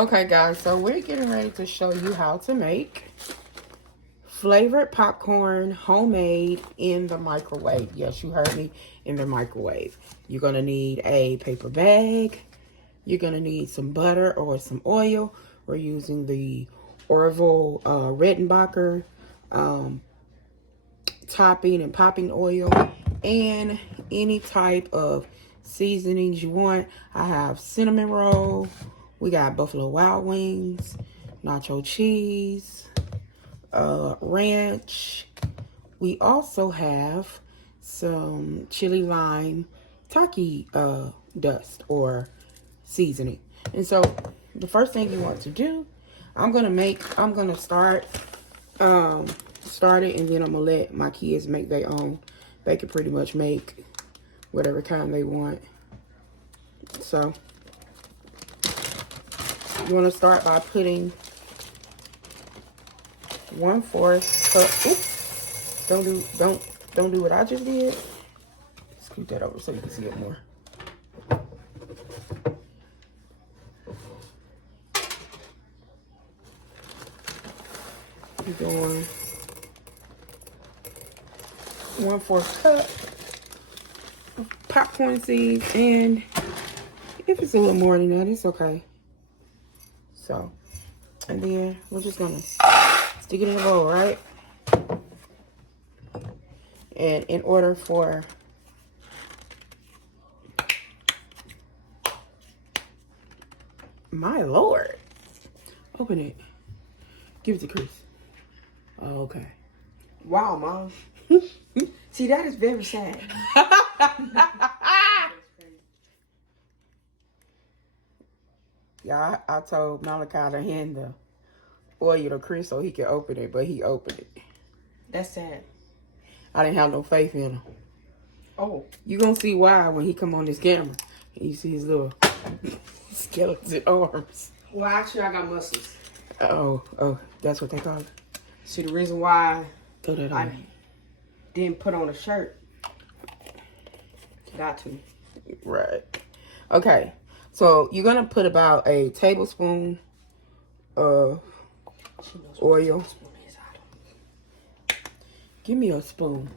Okay, guys, so we're getting ready to show you how to make flavored popcorn, homemade, in the microwave. Yes, you heard me, in the microwave. You're going to need a paper bag. You're going to need some butter or some oil. We're using the Orville Redenbacher topping and popping oil, and any type of seasonings you want. I have cinnamon roll. We got Buffalo Wild Wings, nacho cheese, ranch. We also have some chili lime taki dust or seasoning. And so the first thing you want to do, I'm gonna start it, and then I'm gonna let my kids make their own. They can pretty much make whatever kind they want. So you want to start by putting 1/4 cup. Oops, don't do what I just did. Scoot that over so you can see it more. You're doing 1/4 cup of popcorn seeds, and if it's a little more than that, it's okay. So, and then we're just gonna stick it in the bowl, right? And in order for my Lord, open it. Give it to Chris. Oh, okay. Wow, Mom. See, that is very sad. Yeah, I told Malachi to hand the oil to Chris so he could open it, but he opened it. That's sad. I didn't have no faith in him. Oh. You gonna see why when he come on this camera. And you see his little skeleton arms. Well, actually, I got muscles. Oh, that's what they call it. See, the reason why Throw that I on. didn't put on a shirt. Got to. Right. Okay. So you're gonna put about a tablespoon of oil. Give me a spoon.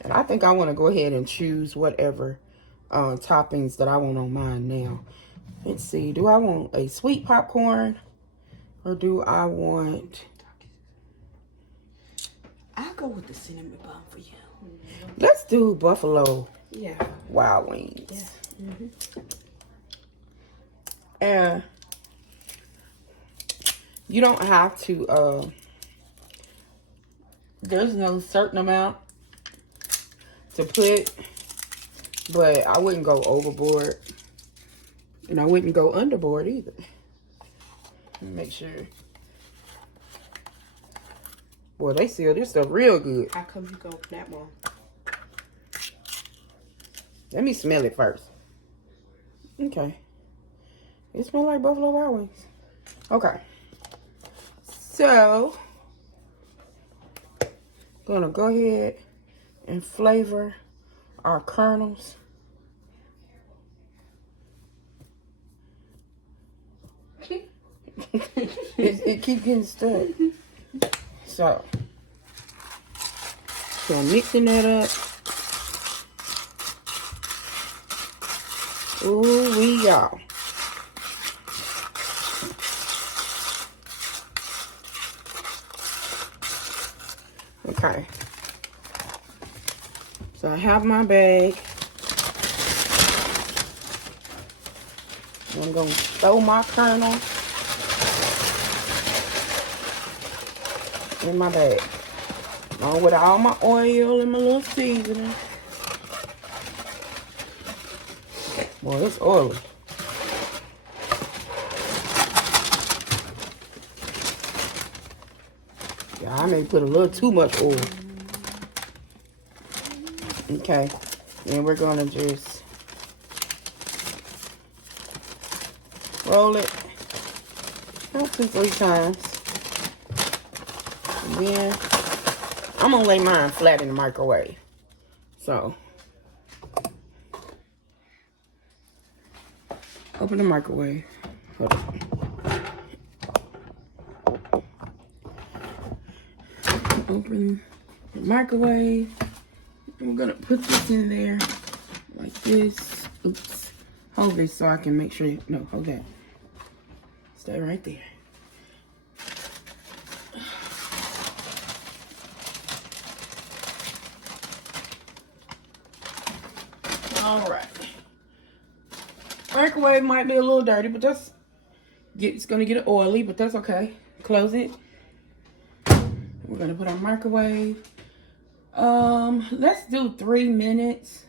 And I think I want to go ahead and choose whatever toppings that I want on mine now. Let's see. Do I want a sweet popcorn, or do I want... I'll go with the cinnamon bun for you. Let's do Buffalo Yeah. Wild Wings. Yeah. Mm-hmm. And you don't have to, there's no certain amount to put, but I wouldn't go overboard, and I wouldn't go underboard either. Make sure. Boy, they seal this stuff real good. How come you go that long? Let me smell it first. Okay. It smells like Buffalo Wild Wings. Okay. So, gonna go ahead and flavor our kernels. it keeps getting stuck. So I'm mixing that up. Ooh, wee, y'all. Okay. So I have my bag. I'm going to throw my kernel in my bag. Along with all my oil and my little seasoning. Boy, it's oily. Yeah, I may put a little too much oil. Okay. Then we're going to just roll it about 2-3 times. And then I'm gonna lay mine flat in the microwave. So, open the microwave. Hold on. Open the microwave. And we're gonna put this in there like this. Oops. Hold this so I can make sure. No, hold that. Stay right there. All right. Microwave might be a little dirty, but it's gonna get oily, but that's okay. Close it. We're gonna put our microwave. Let's do 3 minutes,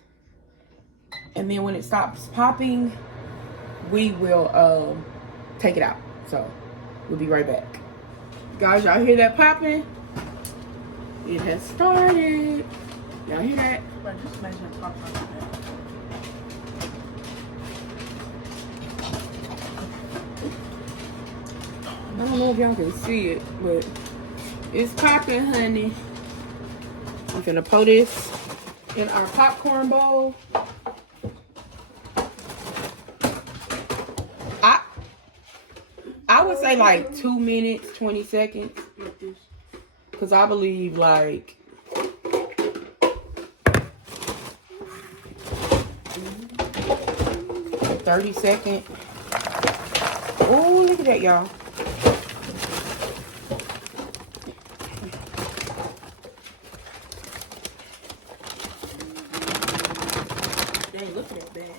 and then when it stops popping, we will take it out. So we'll be right back, guys. Y'all hear that popping? It has started. Y'all hear that? Just imagine it popping like that. I don't know if y'all can see it, but it's popping, honey. I'm gonna pour this in our popcorn bowl. I would say like 2 minutes, 20 seconds. Because I believe like 30 seconds. Oh, look at that, y'all. Dang, look at that bag.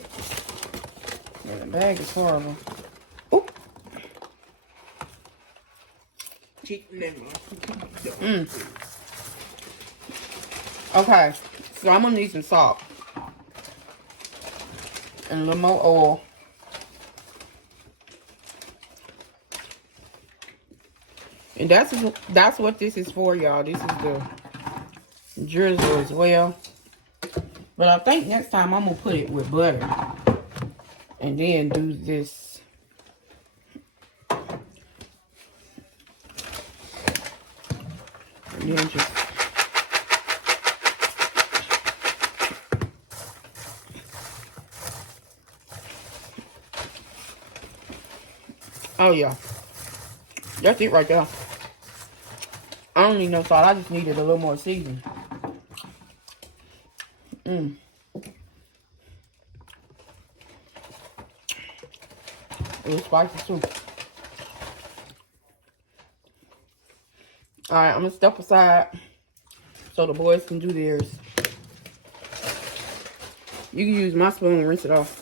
Yeah, the bag is horrible. Oh. Okay, so I'm gonna need some salt and a little more oil. And that's what this is for, y'all. This is the drizzle as well. But I think next time I'm gonna put it with butter and then do this. And then just oh yeah, that's it right there. I don't need no salt. I just needed a little more seasoning. It was spicy too. Alright, I'm gonna step aside so the boys can do theirs. You can use my spoon and rinse it off.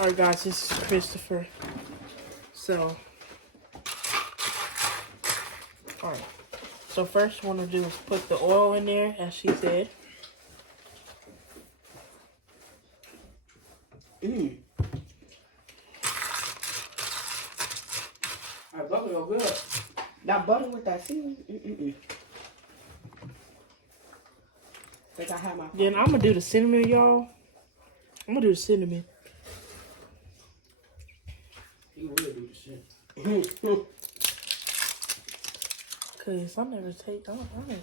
Alright guys, this is Christopher. So, alright. So first what I want to do is put the oil in there, as she said. That butter go good. That butter with that seasoning. Think I have my. Then I'm gonna do the cinnamon, y'all. I'm gonna do the cinnamon. You will do the shit. Cause I never take. I don't know.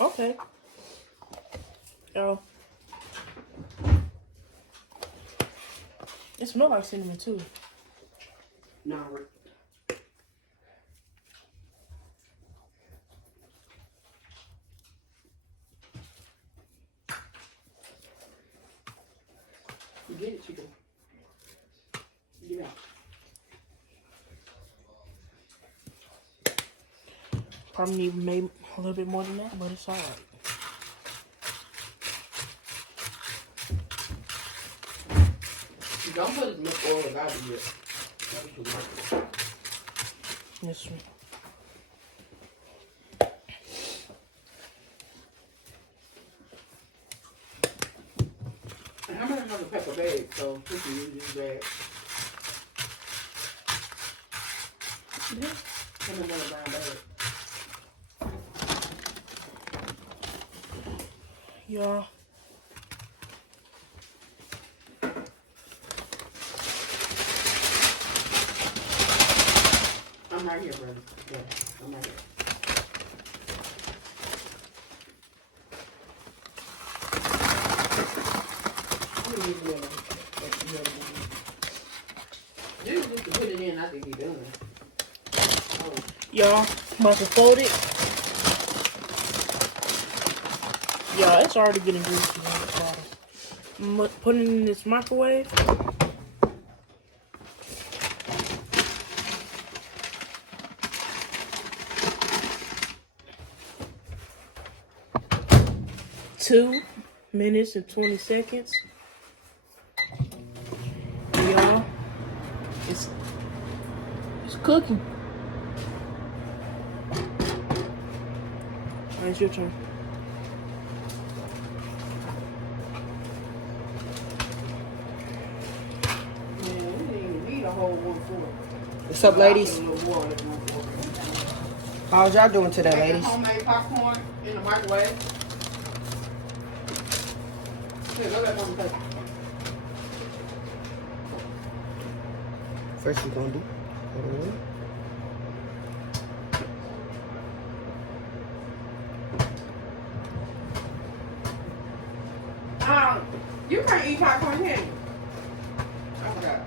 Okay. Oh. It smells like cinnamon too. Nah, you get it, chicken. Yeah. Probably need maybe a little bit more than that, but it's alright. Don't put as much oil as I do yet. That'd be too much. Yes, sir. I'm gonna have a pepper bag, so we can use this bag. Yeah. Come Y'all. I'm right here, brother. Yeah, I'm right here. You need to put it in. I think you're done. Oh. Y'all, about to fold it. Y'all, it's already getting greasy on the bottom. I'm putting it in this microwave. Two minutes and 20 seconds. Y'all, it's cooking. All right, it's your turn. What's up, ladies? How's y'all doing today, ladies? Homemade popcorn in the microwave. Here, go let Mama touch it. First we're gonna do. You can't eat popcorn here. I forgot.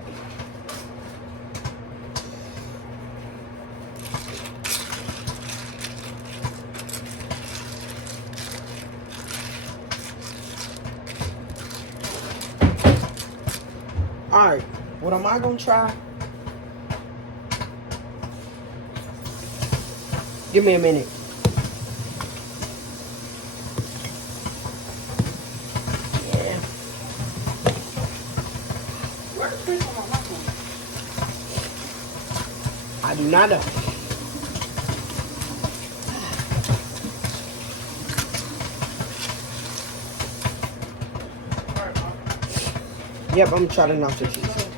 All right, what am I gonna try? Give me a minute. Yeah. Where's Chris on my popcorn? I do not know. Yep, I'm trying to knock the cheese.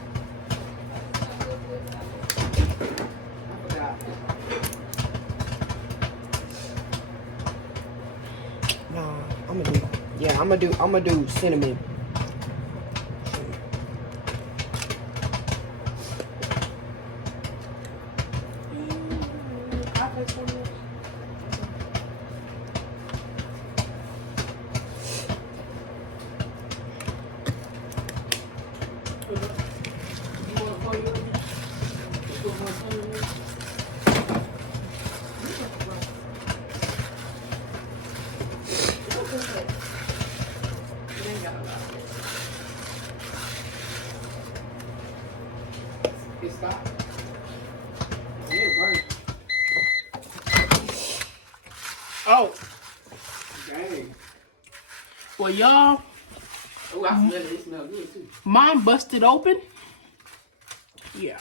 Nah, I'm gonna do cinnamon. Oh. Dang. Well, y'all. Oh, I smell it. It smells good too. Mine busted open. Yeah.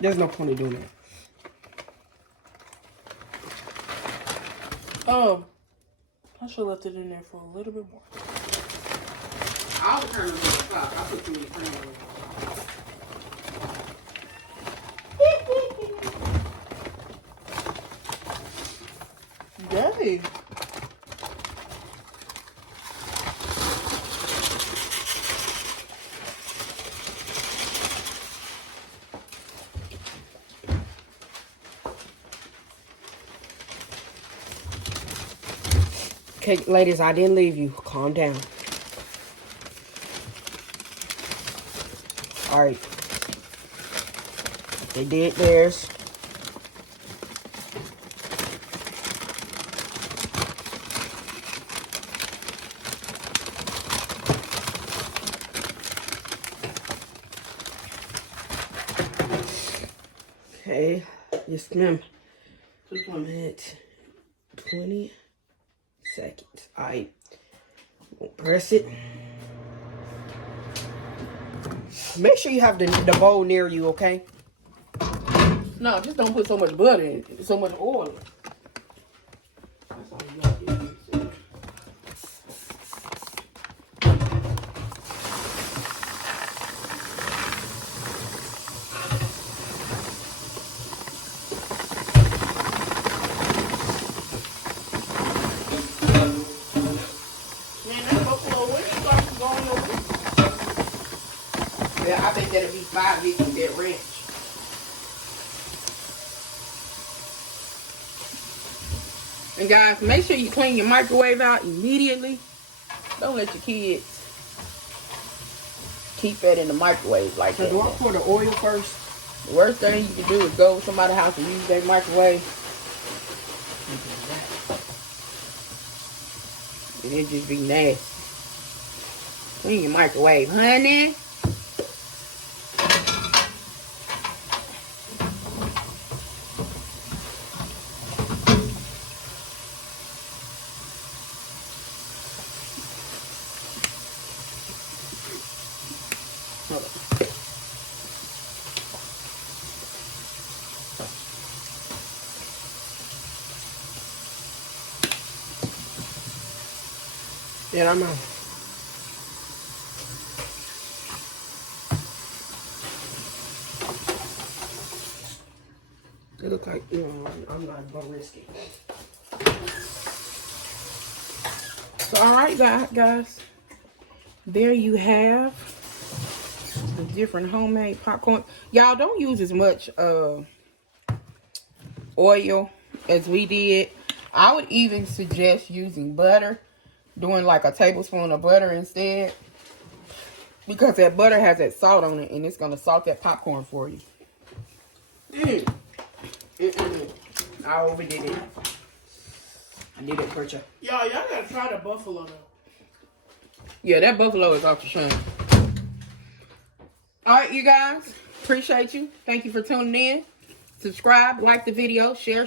There's no point in doing that. I should have left it in there for a little bit more. I'll turn it on the top. I'll put too many cream on it. Yay. Okay, ladies, I didn't leave you. Calm down. All right. They did theirs. Okay. Yes, ma'am. 20 seconds. All right. We'll press it. Make sure you have the bowl near you, okay? No, just don't put so much butter in it, so much oil. That's all you gotta do. Man, that buffalo wing sauce is going over. Yeah, I think that'll be $5 with that ranch. And guys, make sure you clean your microwave out immediately. Don't let your kids keep that in the microwave like that. So do I pour the oil first? The worst thing you can do is go to somebody's house and use their microwave. And it just be nasty. Clean your microwave, honey. Yeah, I'm out. It looks like, I'm not gonna risk it. So, all right, guys. There you have the different homemade popcorn. Y'all don't use as much oil as we did. I would even suggest using butter, doing like a tablespoon of butter instead, because that butter has that salt on it, and it's gonna salt that popcorn for you. I overdid it. I did it, Percha. Y'all gotta try the buffalo though. Yeah, that buffalo is off the chain. All right, you guys. Appreciate you. Thank you for tuning in. Subscribe, like the video, share.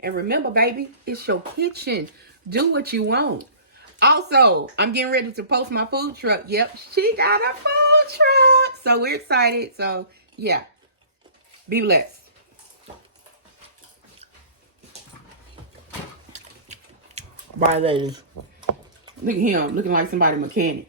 And remember, baby, it's your kitchen. Do what you want. Also, I'm getting ready to post my food truck. Yep, she got a food truck. So we're excited. So, yeah. Be blessed. Bye, ladies. Look at him, looking like somebody mechanic.